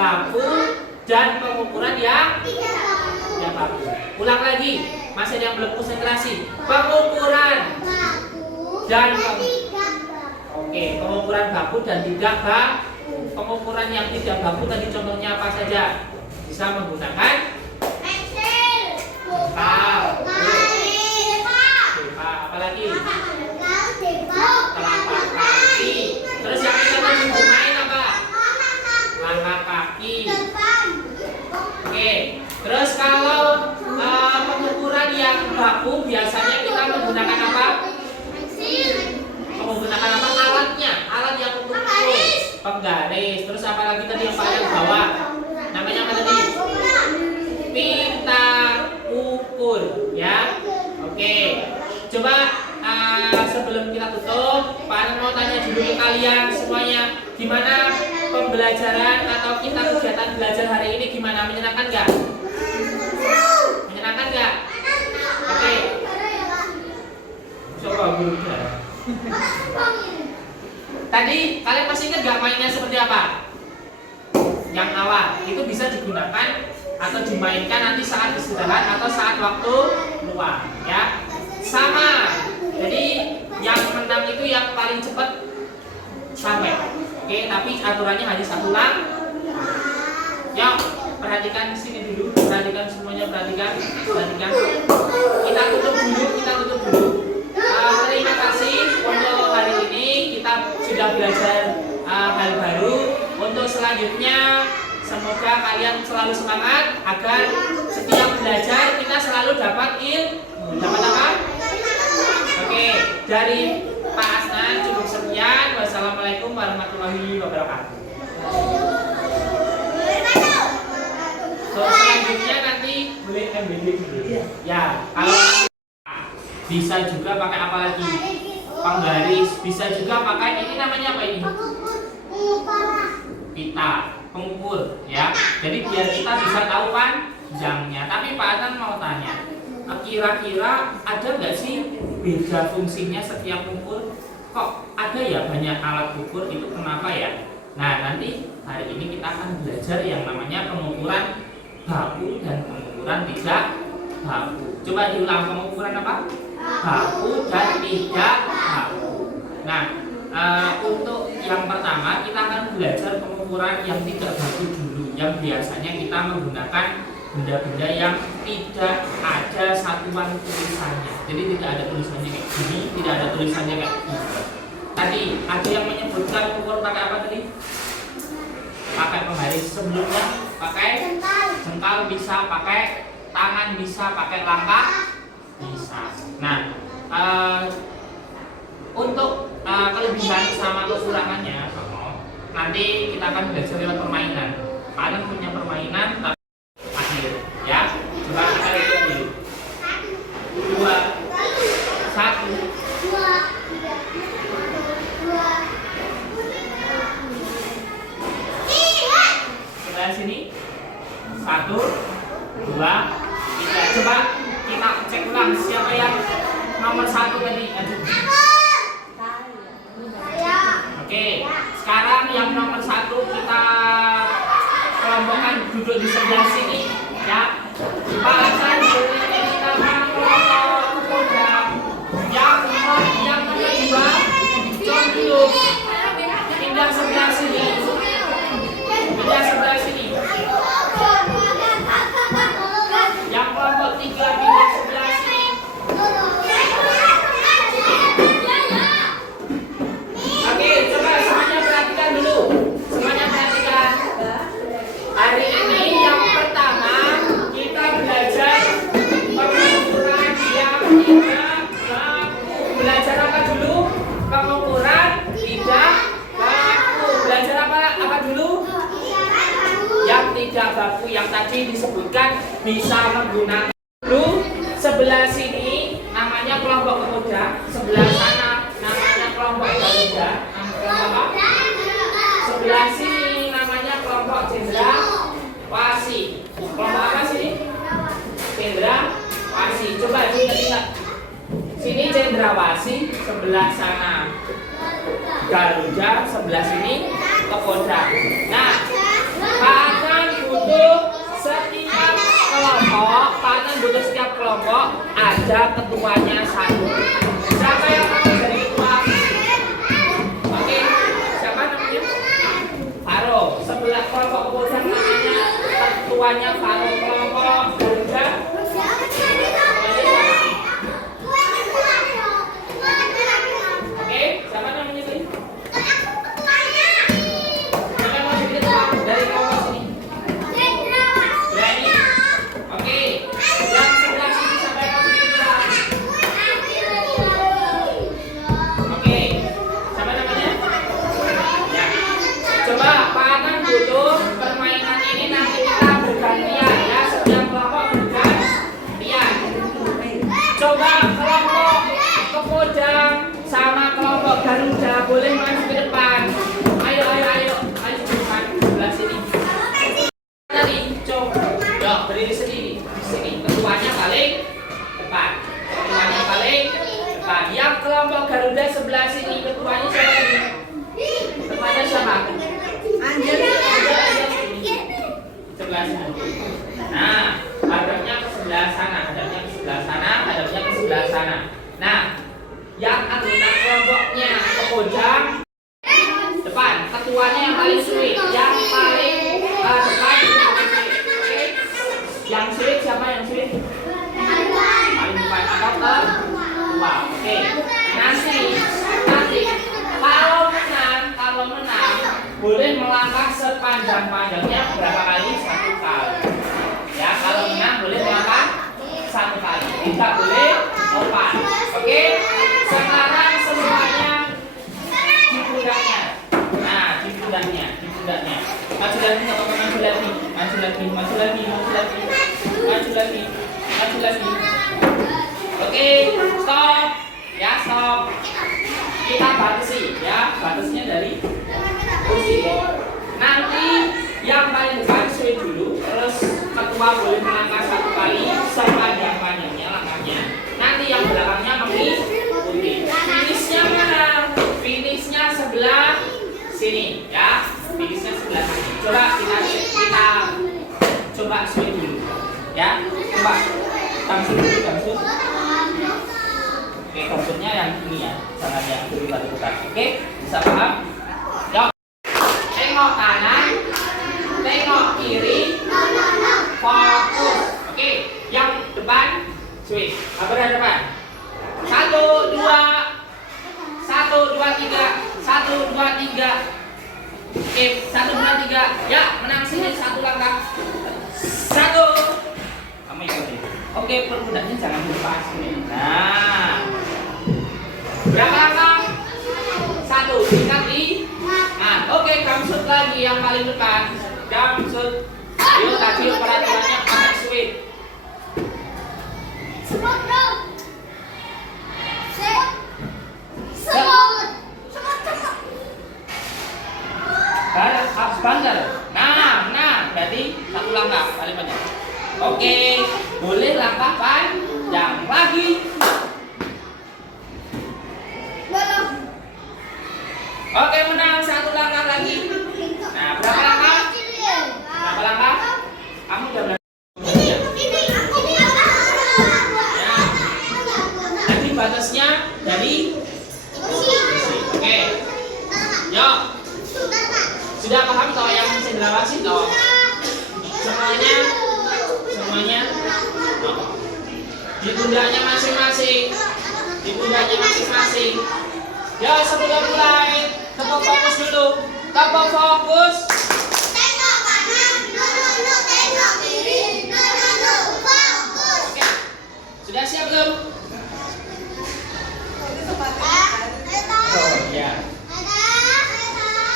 baku dan pengukuran yang baku. Ulang lagi, masih ada yang belum konsentrasi. Pengukuran dan pengukuran baku dan tidak baku. Pengukuran yang tidak baku tadi contohnya apa saja? Bisa menggunakan apalagi telapak kaki. Terus yang kita tadi gunain apa? Langkah kaki. Oke. Terus kalau pengukuran yang baku biasanya kita menggunakan apa? Menggunakan apa? Alatnya, alat yang untuk ukur. Penggaris. Terus apa lagi tadi yang paling bawah? Namanya apa tadi? Pita ukur, ya. Oke. Coba sebelum kita tutup, Pak Anan mau tanya dulu ke kalian semuanya, gimana pembelajaran atau kita kegiatan belajar hari ini gimana? Menyenangkan nggak? Menyenangkan nggak? Oke. Coba dulu. Tadi kalian masih ingat nggak mainnya seperti apa? Yang awal itu bisa digunakan atau dimainkan nanti saat istirahat atau saat waktu luang, ya. Sama. Jadi yang menang itu yang paling cepat sampai. Oke, tapi aturannya hanya satu lang. Yuk, perhatikan sini dulu. Perhatikan semuanya, perhatikan. Kita tutup dulu. Terima kasih untuk hari ini kita sudah belajar hal baru. Untuk selanjutnya semoga kalian selalu semangat agar setiap belajar kita selalu dapat ilmu. Dapat apa? Oke, dari Pak Asnan cukup sekian. Wassalamualaikum warahmatullahi wabarakatuh. Selanjutnya nanti boleh MBD dulu. Ya, kalau bisa juga pakai apa lagi? Penggaris, bisa juga pakai ini namanya apa ini? Pita, pengukur, ya. Jadi biar kita bisa tahu panjangnya. Tapi Pak Anan mau tanya, kira-kira ada nggak sih beda fungsinya setiap ukur? Kok ada ya banyak alat ukur itu, kenapa ya? Nah, nanti hari ini kita akan belajar yang namanya pengukuran baku dan pengukuran tidak baku. Coba diulang, pengukuran apa? Baku dan tidak baku. Nah, untuk yang pertama kita akan belajar pengukuran yang tidak baku dulu, yang biasanya kita menggunakan benda-benda yang tidak ada satuan tulisannya. Jadi tidak ada tulisannya kayak gini, tidak ada tulisannya kayak gini. Tadi ada yang menyebutkan ukur pakai apa tadi? Pakai penggaris. Sebelumnya pakai jengkal bisa, pakai tangan bisa, pakai langkah bisa. Nah, untuk kelebihan sama kekurangannya, nanti kita akan belajar lewat permainan. Kalian punya permainan akhir, ya. Coba kita lihat dulu. 2, 1. Sebelah sini. 1, 2, 3. Coba kita cek ulang siapa yang nomor 1 tadi. Oke, sekarang yang nomor 1 kita kelompokkan duduk di sebelah sini, ya. Pak Hasan beri nama kelompok program yang nomor 2. Coba dulu pindah sebelah sini. Yang kelompok 3 pindah sebelah sini. Oke, coba semuanya perhatikan dulu. Semuanya perhatikan. Hari ini yang pertama kita belajar pengukuran yang tidak baku. Belajar apa dulu? Pengukuran tidak baku. Belajar apa dulu? Yang tidak baku, yang tadi disebutkan bisa menggunakan. Dulu sebelah sini namanya kelompok pemuda, sebelah sana namanya kelompok garuda, sebelah sini namanya kelompok cendrawasih. Kelompok apa sini? Cendrawasih. Coba lihat. Sini cendrawasih, sebelah sana garuda, sebelah sini pemuda. Nah, Pak ada ketuanya satu. Siapa yang mau jadi ketua? Oke, siapa namanya? Faro. Sebelah kelompok kemudian namanya ketuanya Faro. Kelompok Garuda. Oke, siapa namanya tadi? Siapa yang mau jadi ketua dari kelompok sini? Berani. Oke, yang sebelah sini siapa yang mau jadi ketua? Oke, siapa namanya? Ya. Coba Pak Anan butuh permainan ini nanti kita bergantian ya, setiap kelompok bergantian. Coba kelompok Kepodang sama kelompok Garuda boleh maju ke depan. Ayo ke depan sebelah sini. Tadi coba, yuk berdiri sendiri di sini. Ketuanya paling depan. Ketuanya paling depan. Yang kelompok Garuda sebelah sini ketuanya siapa lagi? Ketuanya siapa? Sebelah sana. Nah, hadapnya ke sebelah sana, hadapnya ke sebelah sana, hadapnya ke sebelah sana. Nah, yang anggota kelompoknya Kepodang depan, ketuanya yang paling sulit, yang paling depan. Oke, yang sulit siapa yang sulit? Paling depan atau ketua. Oke, nanti kalau menang boleh melangkah sepanjang-panjangnya berapa kali? 1 kali. Ya, kalau menang boleh melangkah 1 kali. Tidak boleh lompat. Oke. Sekarang semuanya di pundaknya. Nah, di pundaknya. Maju lagi, maju lagi. Oke, stop. Ya, stop. Kita batasi ya, batasnya dari kursi. Nanti yang paling depan swing dulu, terus ketua boleh melangkah 1 kali sepanjang-panjangnya langkahnya. Nanti yang belakangnya mengikuti. Finishnya mana? Finishnya sebelah sini ya. Finishnya sebelah sini. Coba kita coba swing dulu ya. Coba langsung dulu. Oke, maksudnya yang ini ya, jangan yang berputar-putar. Oke, bisa paham? Yuk, tengok kanan, tengok kiri, fokus. Oke, yang depan, switch. Berhadapan. 1, 2, 3. 1, 2, 3. Oke, 1, 2, 3. Ya, menang sini 1 langkah. 1. Kamu ikutin. Oke, perpundaknya jangan dilepas. Nah, berapa langkah? 1. Tingkat di. Nah, oke, gamsut lagi yang paling depan. Gamsut. Yuk, tadi peraturannya pakai switch. Banggar. Nah, berarti 1 langkah paling banyak. Oke, boleh langkah panjang lagi. Oke, menang 1 langkah lagi. Nah, berapa langkah? Berapa langkah? Kamu udah berapa? Jadi batasnya dari oke. Yuk. Sudah paham toh yang cendrawasih toh? Semuanya di pundaknya masing-masing. Ya, sebelum mulai, tepuk fokus dulu. Tepuk fokus. Tengok kanan, tengok kiri, fokus. Oke. Sudah siap belum? Oh, ya.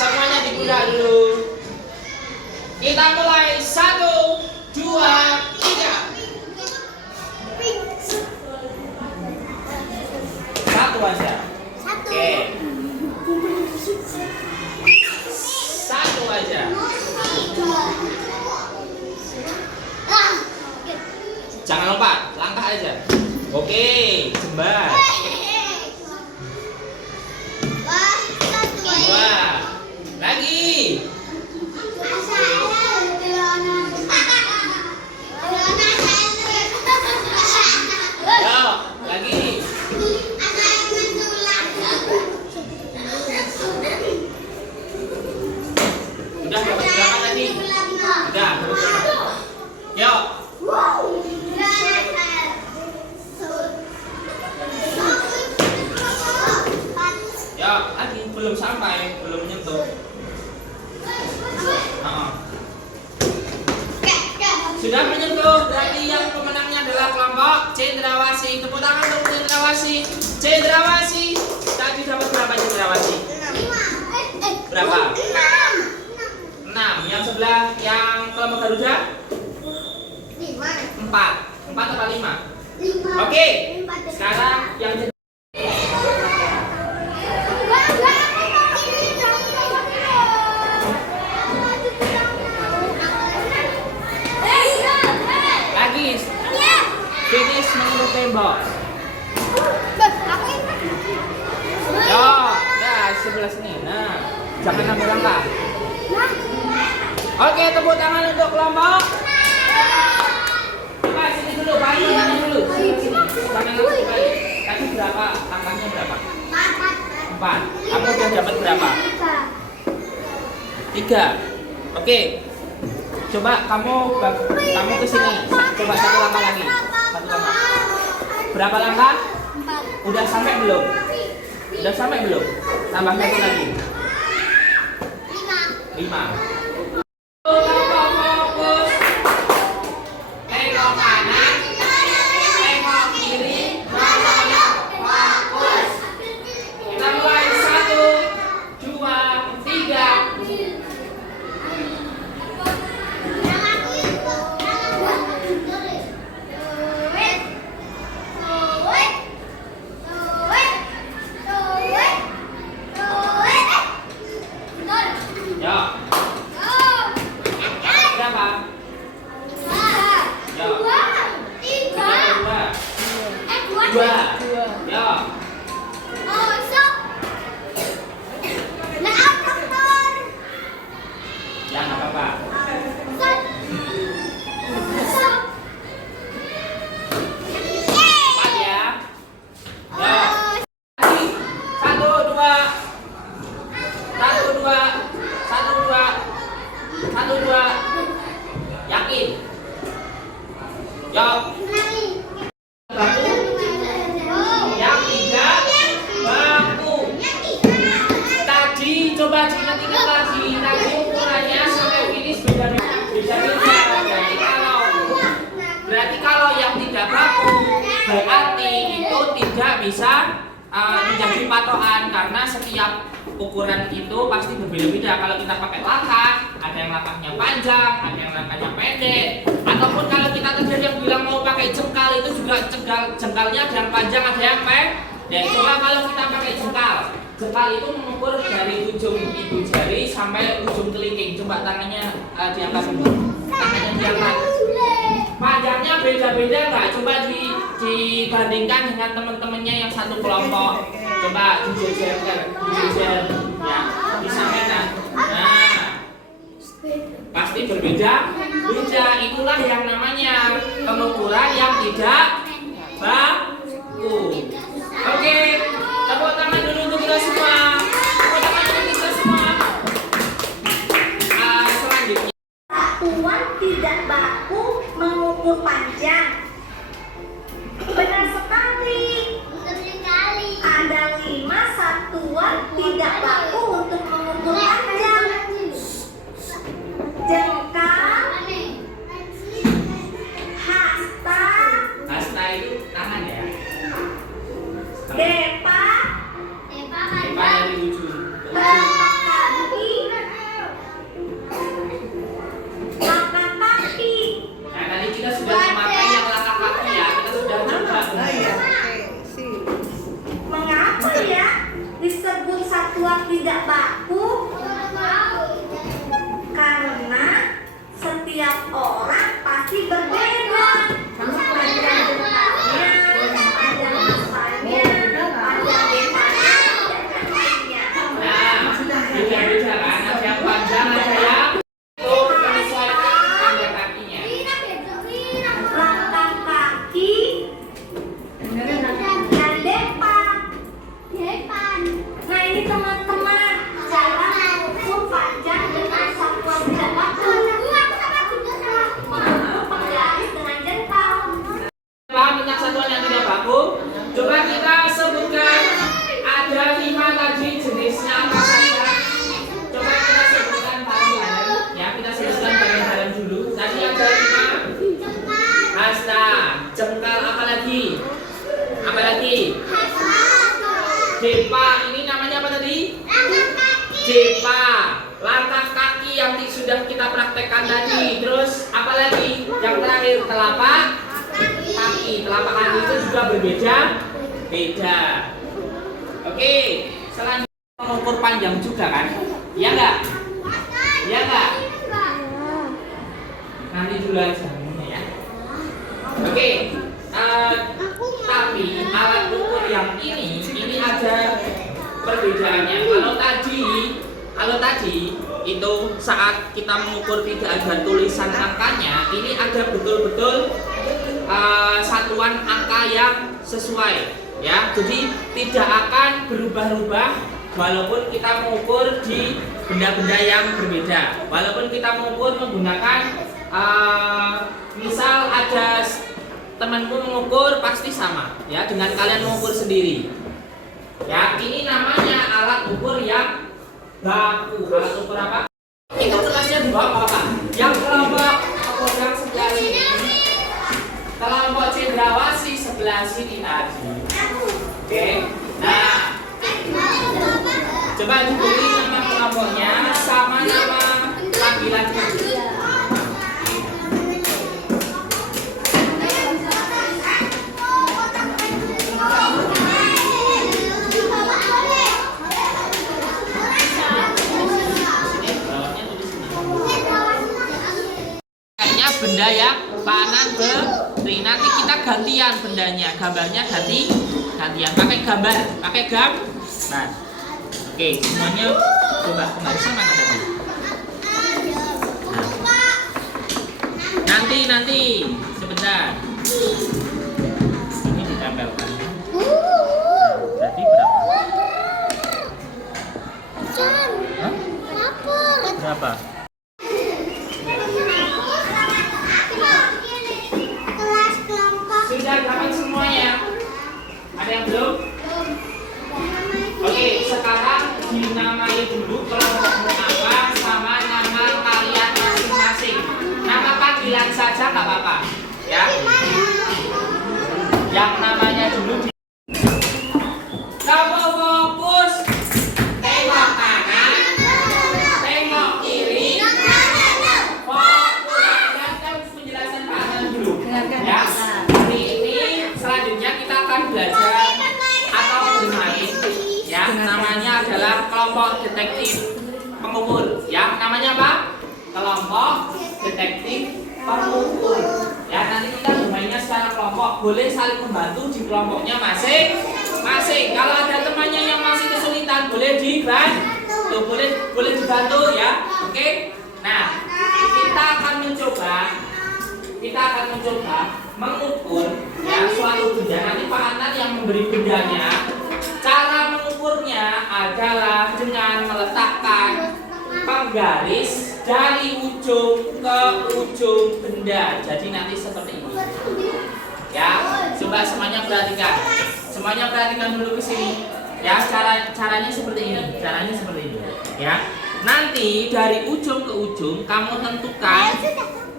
Semuanya di pundak dulu. Kita mulai 1, 2, 3. 1 aja. Oke. 1 aja. Jangan lompat, langkah aja. Oke, jembat. 2. Lagi. Yo. Sudah menyentuh, berarti yang pemenangnya adalah kelompok Cendrawasih. Tepuk tangan untuk Cendrawasih. Cendrawasih tadi dapat berapa Cendrawasih? Berapa? 6. Yang sebelah yang kelompok Garuda? 4. 4 atau 5? Oke. Sekarang yang lagi finish menurut tembok. Yo, nah sebelah sini. Nah, jangan ambil langkah. Oke, tepuk tangan untuk kelompok. Coba sini dulu, balik sini dulu. Jangan langsung balik. Tadi berapa? Angkanya berapa? 4. Kamu udah dapat berapa? 3. Oke. Coba kamu ke sini. Coba satu langkah lagi. Satu langkah. Berapa langkah? 4. Udah sampai belum? Udah sampai belum? Tambah satu lagi. 5. Fokus. Tengok kanan. Tengok kiri. Fokus. Kita mulai 1, 2, 3. Yo. Berapa? Yo. 2. Yo. Ya nggak apa-apa. 4 ya. Yo. 1, 2. 1, 2. 1, 2. 1, 2. Yakin? Yo. Baku. Yang 3 baku. Tadi coba diingat-ingat lagi. Tadi ukurannya sampai finish beda-beda. Berarti kalau yang tidak baku berarti itu tidak bisa menjadi patokan karena setiap ukuran itu pasti berbeda-beda. Kalau kita pakai lakah, ada yang lakahnya panjang, ada yang lakahnya pendek. Ataupun kalau kita tadi yang bilang mau pakai jengkal itu juga jengkalnya ada yang panjang, ada yang pendek. Coba kalau kita pakai jengkal itu mengukur dari ujung ibu jari sampai ujung kelingking. Coba tangannya diangkat dulu. Tangannya diangkat. Panjangnya beda-beda nggak? Coba dibandingkan dengan teman-temannya yang satu kelompok. Coba dijejer ya, disampaikan. Nah, pasti berbeda. Itulah yang namanya pengukuran yang tidak baku. Oke, tepuk tangan dulu untuk kita semua. Tepuk tangan untuk kita semua. Selanjutnya. Satuan tidak baku mengukur panjang. Benar sekali. Ada 5 satuan tidak baku untuk mengukur panjang. Jengkal, hasta, Hasta itu tangan ya. depa, Depan dari ujung. telapak kaki, langkah kaki. Nah, tadi kita sudah memakai yang langkah kaki ya. Kita sudah coba. Mengapa ya disebut satuan tidak baku? contekan tadi. Terus apa lagi? Yang terakhir telapak kaki. Telapak kaki itu juga beda. Oke, selanjutnya mengukur panjang juga kan? Iya nggak? Iya nggak? Nanti dulu aja ya. Oke, tapi alat ukur yang ini ada perbedaannya. Kalau tadi itu saat kita mengukur tidak ada tulisan angkanya, ini ada betul-betul satuan angka yang sesuai ya. Jadi tidak akan berubah-ubah walaupun kita mengukur di benda-benda yang berbeda. Walaupun kita mengukur menggunakan misal ada temanku mengukur pasti sama ya dengan kalian mengukur sendiri. Ya, ini namanya alat ukur yang baku. Alat ukur apa? Itu kelasnya di bawah apa? Yang kelompok pegang sebelah sini. Kelompok cendrawasih sebelah sini tadi. Oke. Nah, coba diberi nama kelompoknya sama nama panggilannya. Benda yang panan beri. Nanti kita gantian bendanya, gambarnya gantian. Pakai gambar, pakai gam. Nah, oke, semuanya coba kembali sama tadi. Nanti sebentar. Ini ditempelkan. Berarti berapa? Hah? Berapa? Sudah dapat semuanya? Ada yang belum? Oke, sekarang dinamai dulu kelompokmu apa sama nama kalian masing-masing. Nama panggilan saja nggak apa-apa, ya. Yang namanya dulu di. Kamu fokus, tengok kanan, tengok kiri, fokus. Dengarkan penjelasan Pak Hanan dulu, ya. Selanjutnya kita akan belajar atau bermain ya, namanya adalah kelompok detektif pengukur ya. Namanya apa? Kelompok detektif pengukur ya. Nanti kita bermainnya secara kelompok, boleh saling membantu di kelompoknya masing-masing. Kalau ada temannya yang masih kesulitan boleh dibantu, boleh dibantu ya. Oke. Nah, kita akan mencoba mengukur ya suatu benda. Nanti Pak Anan yang memberi bendanya. Cara mengukurnya adalah dengan meletakkan penggaris dari ujung ke ujung benda. Jadi nanti seperti ini. Ya, coba semuanya perhatikan. Semuanya perhatikan dulu ke sini. Ya, caranya seperti ini. Ya. Nanti dari ujung ke ujung kamu tentukan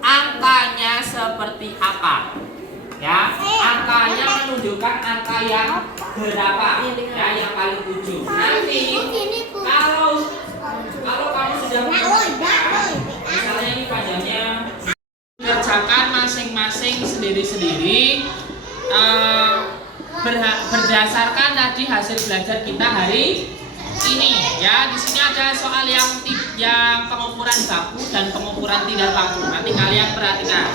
angkanya seperti apa. Ya, angkanya menunjukkan angka yang berapa, ya, yang paling ujung. Nanti kalau kamu sudah menentukan, misalnya ini panjangnya, kerjakan masing-masing sendiri-sendiri berdasarkan tadi hasil belajar kita hari ini. Ya, di sini ada soal yang pengukuran baku dan pengukuran tidak baku. Nanti kalian perhatikan.